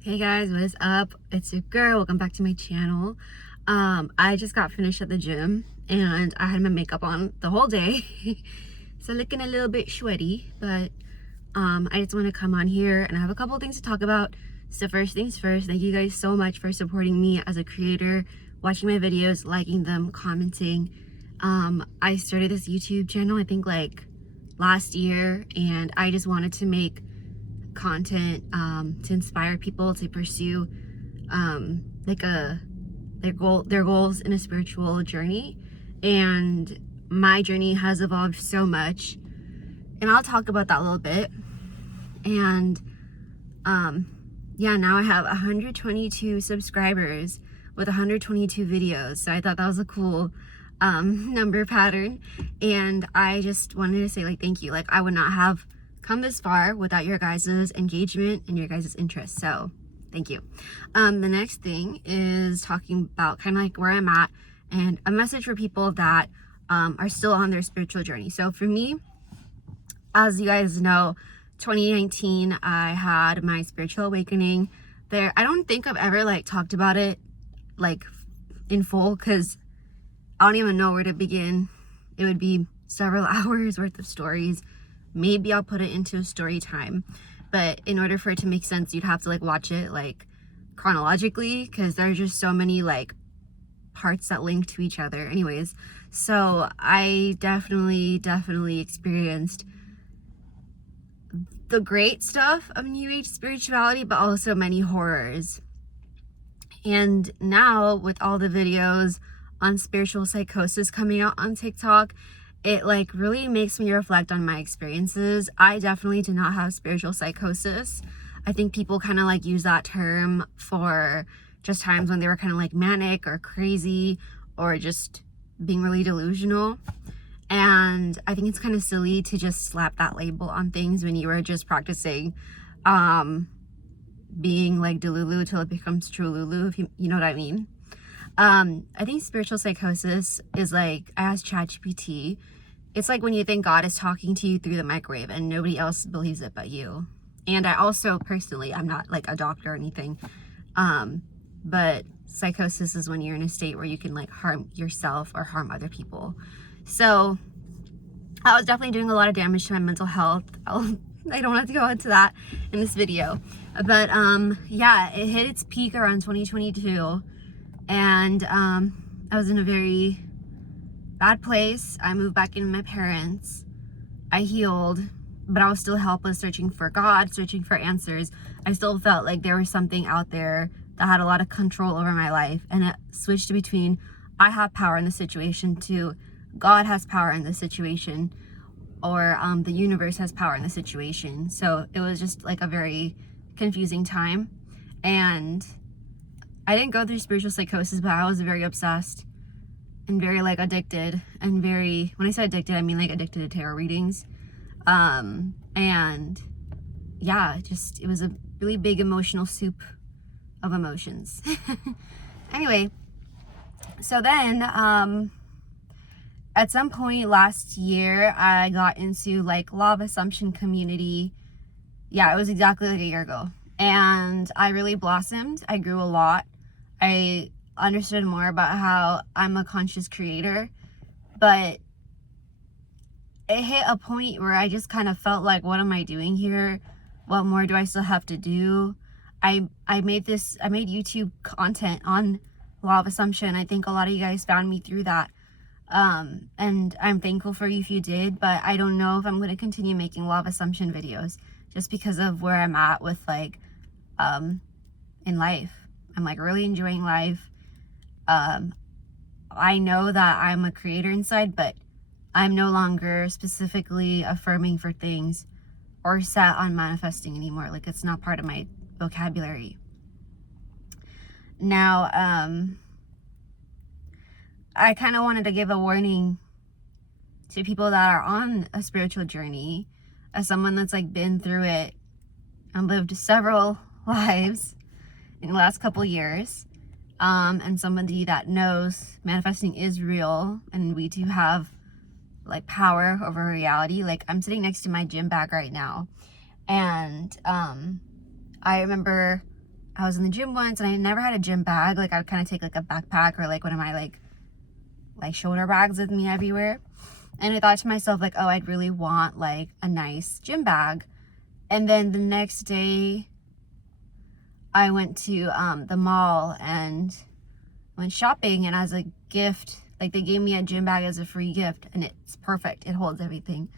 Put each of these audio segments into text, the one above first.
Hey guys, what is up? It's your girl. Welcome back to my channel. I just got finished at the gym and I had my makeup on the whole day. So looking a little bit sweaty, but I just want to come on here and I have a couple things to talk about. So first things first, thank you guys so much for supporting me as a creator, watching my videos, liking them, commenting. I started this YouTube channel I think like last year, and I just wanted to make content to inspire people to pursue their goals in a spiritual journey. And my journey has evolved so much, and I'll talk about that a little bit. And yeah, now I have 122 subscribers with 122 videos, so I thought that was a cool number pattern. And I just wanted to say, like, thank you. Like, I would not have come this far without your guys' engagement and your guys' interest, so thank you. The next thing is talking about kind of like where I'm at and a message for people that are still on their spiritual journey. So for me, as you guys know, 2019 I had my spiritual awakening. There, I don't think I've ever like talked about it like in full, because I don't even know where to begin. It would be several hours worth of stories. Maybe I'll put it into a story time, but in order for it to make sense, you'd have to like watch it like chronologically, because there's just so many like parts that link to each other. Anyways, so I definitely experienced the great stuff of New Age spirituality, but also many horrors. And now with all the videos on spiritual psychosis coming out on TikTok, it like really makes me reflect on my experiences. I definitely did not have spiritual psychosis. I think people kind of like use that term for just times when they were kind of like manic or crazy or just being really delusional. And I think it's kind of silly to just slap that label on things when you were just practicing being like Delulu till it becomes true Lulu, if you know what I mean. I think spiritual psychosis is like, I asked ChatGPT, it's like when you think God is talking to you through the microwave and nobody else believes it but you. And I also personally, I'm not like a doctor or anything, but psychosis is when you're in a state where you can like harm yourself or harm other people. So I was definitely doing a lot of damage to my mental health. I don't have to go into that in this video, but yeah, it hit its peak around 2022. And I was in a very bad place. I moved back in with my parents. I healed, but I was still helpless, searching for God, searching for answers. I still felt like there was something out there that had a lot of control over my life. And it switched between I have power in the situation to God has power in the situation, or the universe has power in the situation. So it was just like a very confusing time. And I didn't go through spiritual psychosis, but I was very obsessed and very like addicted, and very, when I say addicted, I mean like addicted to tarot readings. And yeah, it was a really big emotional soup of emotions. Anyway, so then at some point last year, I got into like law of assumption community. Yeah, it was exactly like a year ago. And I really blossomed. I grew a lot. I understood more about how I'm a conscious creator, but it hit a point where I just kind of felt like, what am I doing here? What more do I still have to do? I made YouTube content on law of assumption. I think a lot of you guys found me through that. And I'm thankful for you if you did, but I don't know if I'm going to continue making law of assumption videos just because of where I'm at with like, in life. I'm like really enjoying life. I know that I'm a creator inside, but I'm no longer specifically affirming for things or set on manifesting anymore. Like, it's not part of my vocabulary. Now, I kind of wanted to give a warning to people that are on a spiritual journey, as someone that's like been through it and lived several lives in the last couple years, and somebody that knows manifesting is real and we do have like power over reality. Like, I'm sitting next to my gym bag right now, and I remember I was in the gym once and I never had a gym bag. Like I would kind of take like a backpack or like one of my like shoulder bags with me everywhere. And I thought to myself like, oh, I'd really want like a nice gym bag. And then the next day I went to the mall and went shopping, and as a gift, like they gave me a gym bag as a free gift, and it's perfect. It holds everything.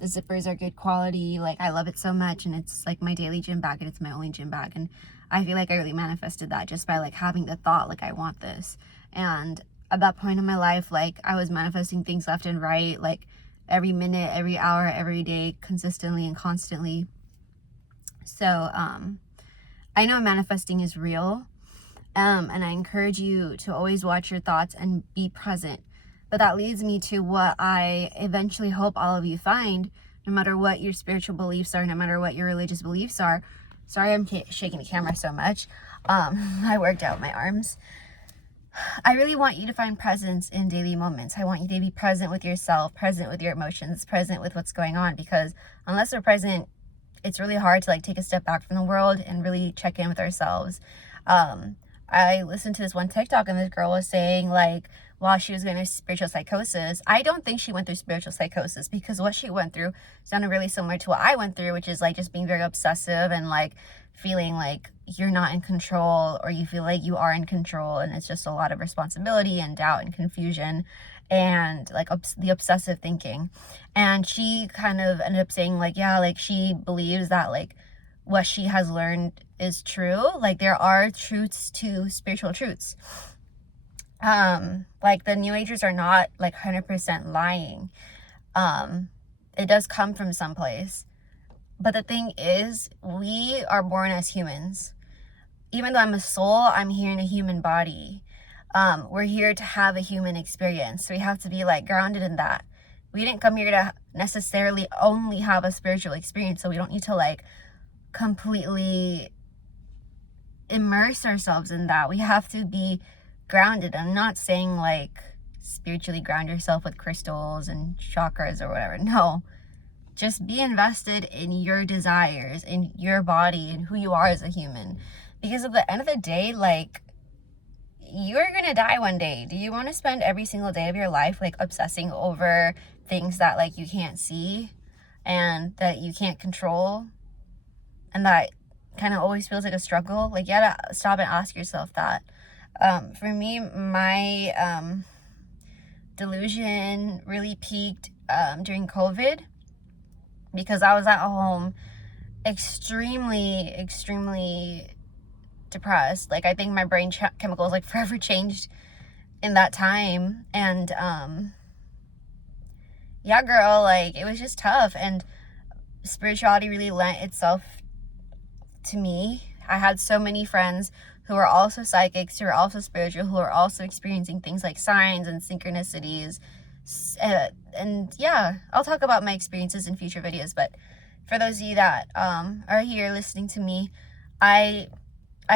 The zippers are good quality. Like I love it so much, and it's like my daily gym bag, and it's my only gym bag. And I feel like I really manifested that just by like having the thought like I want this. And at that point in my life, like I was manifesting things left and right, like every minute, every hour, every day, consistently and constantly. So I know manifesting is real. And I encourage you to always watch your thoughts and be present. But that leads me to what I eventually hope all of you find, no matter what your spiritual beliefs are, no matter what your religious beliefs are. Sorry, I'm shaking the camera so much. I worked out my arms. I really want you to find presence in daily moments. I want you to be present with yourself, present with your emotions, present with what's going on, because unless we're present, it's really hard to like take a step back from the world and really check in with ourselves. I listened to this one TikTok, and this girl was saying like, while she was going through spiritual psychosis, I don't think she went through spiritual psychosis, because what she went through sounded really similar to what I went through, which is like just being very obsessive and like feeling like you're not in control, or you feel like you are in control, and it's just a lot of responsibility and doubt and confusion and like the obsessive thinking. And she kind of ended up saying like, yeah, like she believes that like what she has learned is true. Like there are truths to spiritual truths. Like the New Agers are not like 100% lying. It does come from someplace. But the thing is, we are born as humans. Even though I'm a soul, I'm here in a human body. We're here to have a human experience. So we have to be like grounded in that. We didn't come here to necessarily only have a spiritual experience. So we don't need to like completely immerse ourselves in that. We have to be grounded. I'm not saying like spiritually ground yourself with crystals and chakras or whatever. No. Just be invested in your desires, in your body, and who you are as a human. Because at the end of the day, like, you're gonna die one day. Do you want to spend every single day of your life like obsessing over things that like you can't see and that you can't control, and that kind of always feels like a struggle? Like, you gotta stop and ask yourself that. For me, my delusion really peaked during COVID, because I was at home extremely depressed. Like I think my brain chemicals like forever changed in that time. And yeah, girl, like it was just tough. And spirituality really lent itself to me. I had so many friends who are also psychics, who are also spiritual, who are also experiencing things like signs and synchronicities. And yeah, I'll talk about my experiences in future videos. But for those of you that are here listening to me, I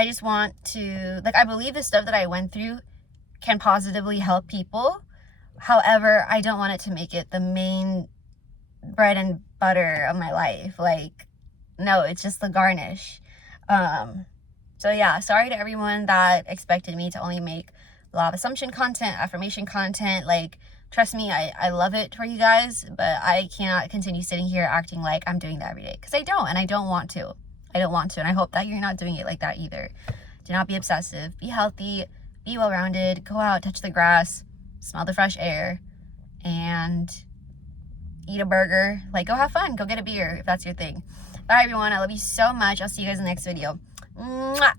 just want to, like, I believe the stuff that I went through can positively help people. However, I don't want it to make it the main bread and butter of my life. Like, no, it's just the garnish. So yeah, sorry to everyone that expected me to only make law of assumption content, affirmation content. Like, trust me, I love it for you guys, but I cannot continue sitting here acting like I'm doing that every day, because I don't, and I don't want to. And I hope that you're not doing it like that either. Do not be obsessive. Be healthy. Be well-rounded. Go out, touch the grass, smell the fresh air, and eat a burger. Like, go have fun. Go get a beer if that's your thing. Bye, everyone. I love you so much. I'll see you guys in the next video. Mwah!